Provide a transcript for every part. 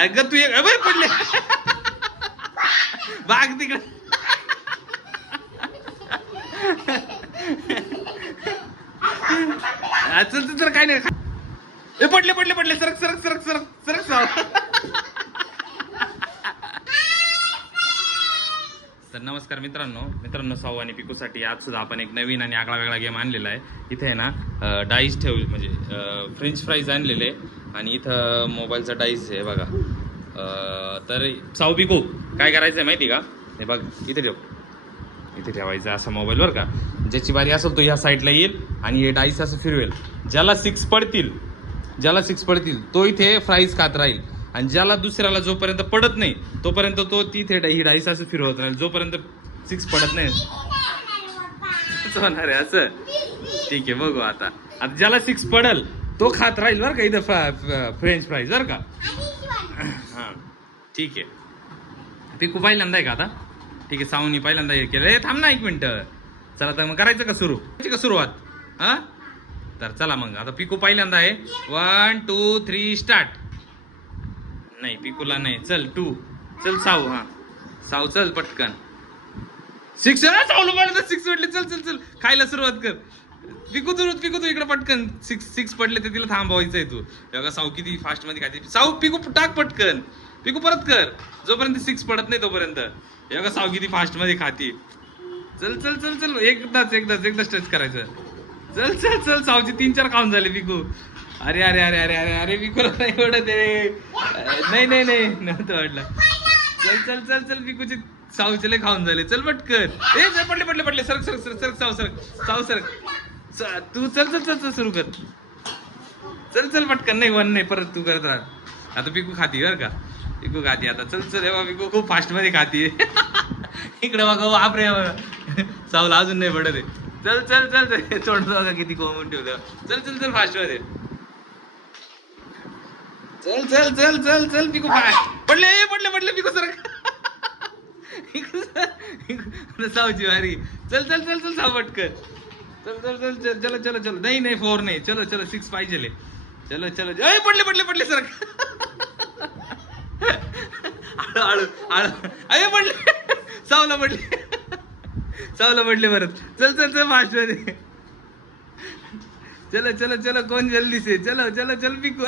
अगं तू एक पडले बाग तिकडे. चल तर काय नाही. पडले पडले पडले सरक सरक सरक सरक सरक साव. तर नमस्कार मित्रांनो साऊ आणि पिकूसाठी आज सुद्धा आपण एक नवीन आणि आगळा वेगळा गेम आणलेला आहे. इथे आहे ना डाईस ठेवले म्हणजे फ्रेंच फ्राईज आणलेले आणि इथं मोबाईलचा डाईस आहे बघा. तर साऊ पिकू काय करायचं आहे माहिती का? हे बघ इथे ठेव, इथे ठेवायचं असं मोबाईलवर का. ज्याची बारी असेल तो ह्या साईडला येईल आणि हे डाईस असं फिरवेल. ज्याला सिक्स पडतील तो इथे फ्राईज खात राहील आणि ज्याला दुसऱ्याला जोपर्यंत पडत नाही तोपर्यंत तो तिथे ही डाईस असं फिरवत राहील जोपर्यंत सिक्स पडत नाही. होणार आहे असं. ठीक आहे बघू आता ज्याला सिक्स पडल तो खात राहील बरं का इथं फ्रेंच फ्राईज बरं का. हां ठीक आहे. पिकू पहिल्यांदा आहे का आता? ठीक आहे. साऊनी पहिल्यांदा हे केलं. थांब ना एक मिनिटं. चला तर मग करायचं का सुरुवात? हा तर चला मग आता पिकू पहिल्यांदा आहे. 1 2 3 स्टार्ट. नाही पिकूला नाही. चल 2. चल साऊ. हा साऊ चल पटकन. 6 चावलं पडलं. 6 पडले. चल चल चल खायला सुरुवात कर. पिकू तू इकडे पटकन. 6 पडले तर तिला थांबवायचंय तू. बघा साऊ किती फास्ट मध्ये खाते. साऊ पिकू टाक पटकन. पिकू परत कर जोपर्यंत 6 पडत नाही तोपर्यंत. बघा साऊ किती फास्ट मध्ये खाते. चल चल चल चल एकदाच टच करायचं. चल चल चल साऊची 3-4 खाऊन झाले पिकू. अरे अरे अरे अरे अरे अरे पिकूला नाही पडत आहे. नाही नव्हतं वाटलं. चल चल चल चल पिकूचे साऊचे लय खाऊन झाले. चल पटकन. पडले सरक साऊ सरक. तू चल सुरू कर. चल पटकन. नाही 1 नाही परत तू करत राहा. आता पिकू खाती बरं का. पिकू खाती आता. चल पिकू खूप फास्ट मध्ये खाती. इकडे बघा बापरे साऊला अजून नाही पडत आहे. चल तोंड बघा किती कोंबून ठेवतं. चल फास्ट मध्ये. चल पिकू पडले पिकू सरक. साऊची वारी. चल साऊ पटकन. चल नाही 4 नाही. चलो 6 पाहिजे. चलो पडले सरक. हळू अरे पडले. सावला पडले परत. चल फास्ट मध्ये. चलो कोण जल्दी से. चल पिकू.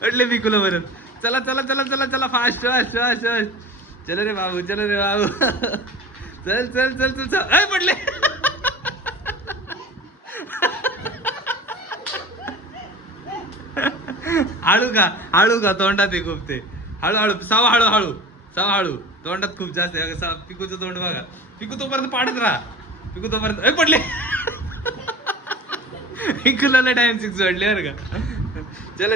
पडले पिकूला परत. चला फास्ट. चलो रे बाबू. चल पडले. हळू का तोंडात आहे खूप ते. हळू साव हळू तोंडात खूप जास्त आहे. पिकूचं तोंड बघा. पिकू तोपर्यंत पाडत राहा. पिकू तोपर्यंत पडले. पिकूला टाइम 6 वाढले बरं का. चल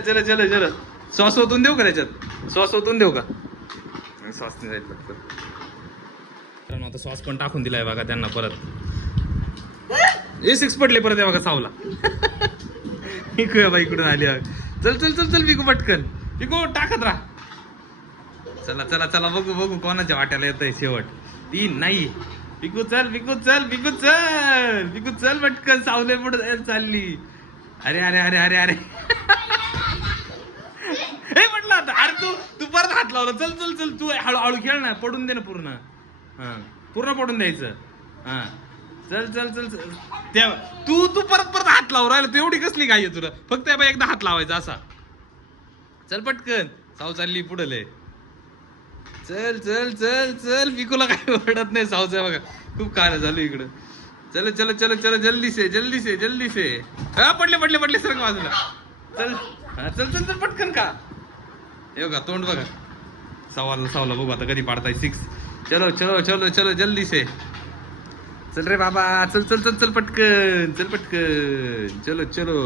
सॉस ओतून देऊ का त्याच्यात? सॉस ओतून देऊ का? सॉस नाही जाईल पटकन. आता सॉस पण टाकून दिलाय बघा त्यांना परत. 6 पडले परत आहे बघा सावला. इकडून आली. चल पिकू पटकन. पिकू टाकत राहा. चला बघू कोणाच्या वाट्याला येतंय शेवट. 3 नाही. पिकू चल पटकन. सावले पुढे चालली. अरे म्हटलं आता. अरे तू परत हात लावला. चल तू हळू खेळ ना. पडून दे ना पूर्ण. हा पूर्ण पडून द्यायचं. हा चल तू परत हात लावू राहिला. तू एवढी कसली घाई आहे तुला? फक्त एकदा हात लावायचा असा. चल पटकन. साऊ चालली पुढे लय. चल पिकूला काही पडत नाही. साऊचं बघा खूप कार्य झालं इकडं. चल जल्दी से. हा पडले सरक बाजूला. चल पटकन का. हे बघा तोंड बघा सावला बघू आता कधी पाडताय 6. चलो जल्दी से. चल रे बाबा. चल पटकन. चलो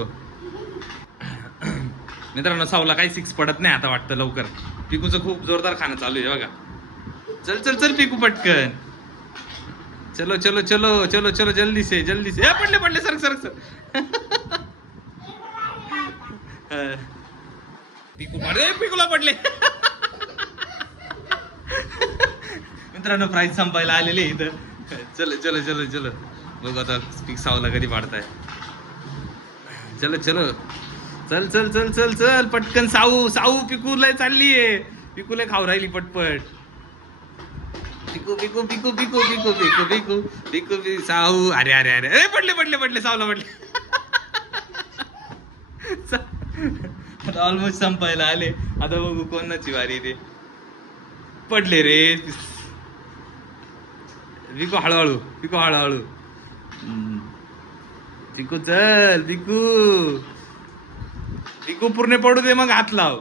मित्रांनो साऊला काही 6 पडत नाही आता वाटतं लवकर. पिकूचं खूप जोरदार खाणं चालू आहे बघा. चल पिकू पटकन. चलो जल्दी से. पडले सरक. पिकूला पडले. मित्रांनो प्राईज संपायला आलेले इथं. चलो बघू आता साऊला कधी पाडताय. चलो चल चल चल चल चल पटकन साऊ साऊ पिकू लय चाललीये पिकू लय खाऊ राहिली पटपट पिकू पिकू पिकू पिकू पिकू पिकू पिकू पिकू पिकू साऊ अरे अरे अरे अरे पडले पडले पडले सावला पडले ऑलमोस्ट संपायला आले आता बघू कोणाची वारी ते पडले रे पिकू हळूहळू पिकू हळूहळू पिकू चल पिकू पिकू पूर्ण पडू दे मग हात लाव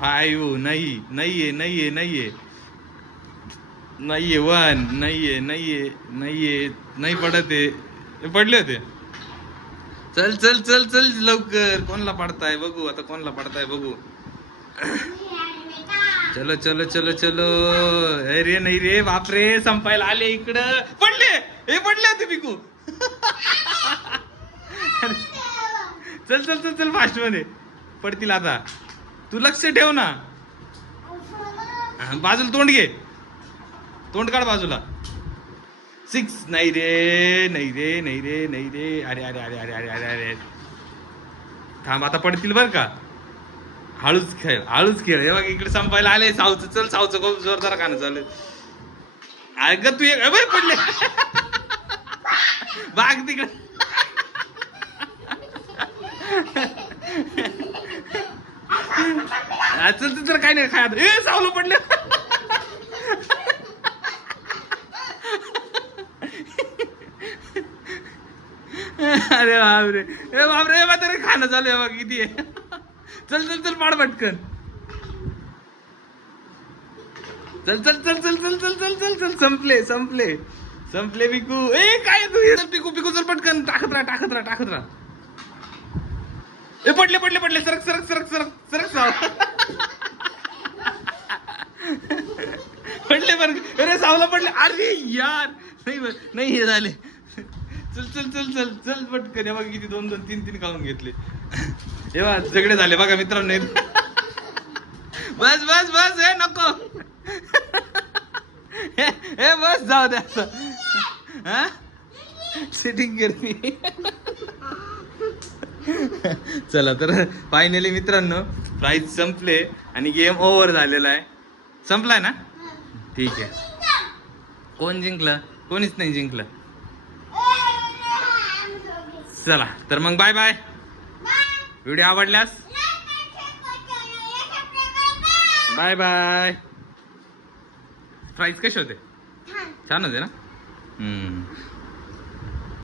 5 नाही नाहीये नाहीये नाहीये नाहीये 1 नाहीये नाहीये नाहीये नाही पडत आहे पडले होते चल चल चल चल लवकर कोणला पडताय बघू आता कोणला पडताय बघू चलो चलो चलो चलो अरे नाही रे बापरे संपायला आले इकडं पडले हे पडले होते पिकू चल चल चल चल फास्ट मध्ये पडतील आता तू लक्ष ठेव ना बाजूला तोंड घे तोंड काढ बाजूला 6 नाही रे नाही रे नाही रे नाही रे अरे अरे अरे अरे अरे अरे अरे थांब आता पडतील बर का हळूच खेळ हे बघ इकडे संपायला आले साऊचं चल साऊचं खूप जोरदार गाणं चालू अगं तू एक पडले बाग तिकडे चल तर काय नाही खायला ए सावलं पडले अरे बापरे ए बापरे म्हातारे खाणं चालू आहे बघ किती आहे चल चल चल पाड पटकन चल चल चल चल चल चल चल चल चल संपले संपले संपले पिकू ए काय तू चल पिकू पिकू चल पटकन टाकत राहा टाकत राहा टाकत राहा ए पडले पडले पडले सरक सरक सरक सरक सरक साव पडले बर अरे सावला पडले अरे यार नाही नाही हे झाले चल चल चल चल चल पटकन हे बघा किती 2 2 3 3 खाऊन घेतले हे बघा झगडे झाले बघा मित्रांनो बस बस बस हे नको हे बस जाऊ दे आता सिटिंग करते चला तर फायनली मित्रांनो प्राइज संपले आणि गेम ओव्हर झालेला आहे संपलाय ना ठीक आहे कोण जिंकलं कोणीच नाही जिंकलं चला तर मग बाय बाय व्हिडिओ आवडल्यास बाय बाय प्राइस कसे होते छान होते ना